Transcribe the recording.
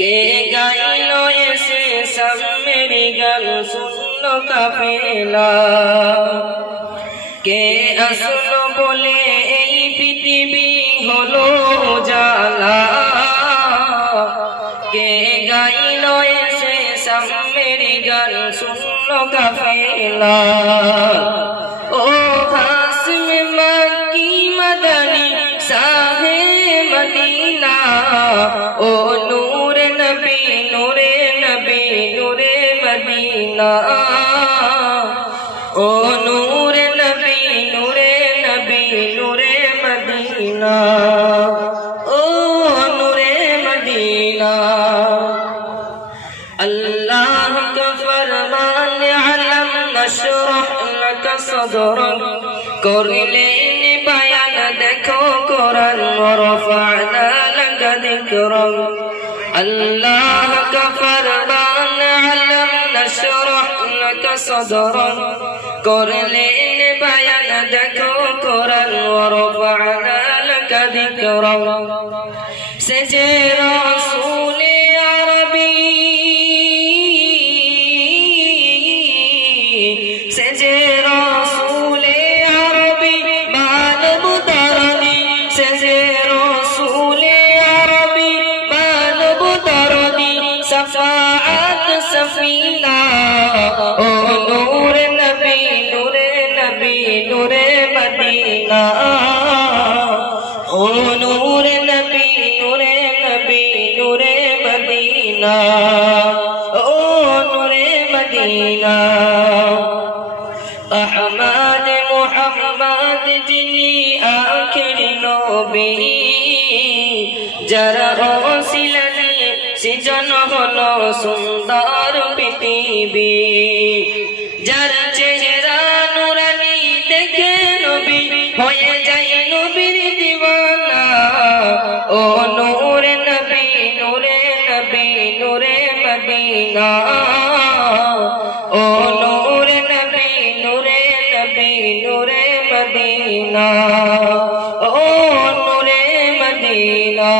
কে গাইলো এসে সামেরি গান শুনলো কাফেলা, কে আসলো বলে এই পৃথিবী হলো জালা, কে গাইলো এসে সামেরি গান শুনলো কাফেলা। ও হাসিম মক্কি মদনী সাহে মদিনা, ও নূরে নবী নূরে নবী নূরে মদিনা, ও নূরে নবী নূরে নবী নূরে মদিনা, ও নূরে মদিনা। अल्लाह का फरमान अलम नशरह लक सदरक, कर लेने बयान देखो कुरान वरफअना लक जिक्रक। अल्लाह का फरमान अलम नशरह लक सदरक, कर लेने बयान देखो कुरान वरफअना लक जिक्रक। सजे रसूल अरबी, सजे रसूल अरबी मानव दरदी, सजे रसूल अरबी मानव दरदी, शफाअत सफीना, ओ नूर नबी नूरे नबी नूरे मदीना, ओ नूर नबी नूरे नबी नूरे मदीना, ओ नूरे मदीना। अहमद मुहम्मद जिनी आखिर नबी, যারা ওসিলাতে সৃজন হলো সুন্দর পৃথিবী, যার চেহারা নুরানি দেখে নবী হয়ে যায় নবীর দিওয়ানা, ও নূরে নবী নূরে নবী নূরে মদিনা, ও নূরে নবী নূরে নবী নূরে মদিনা, ও নূরে মদিনা।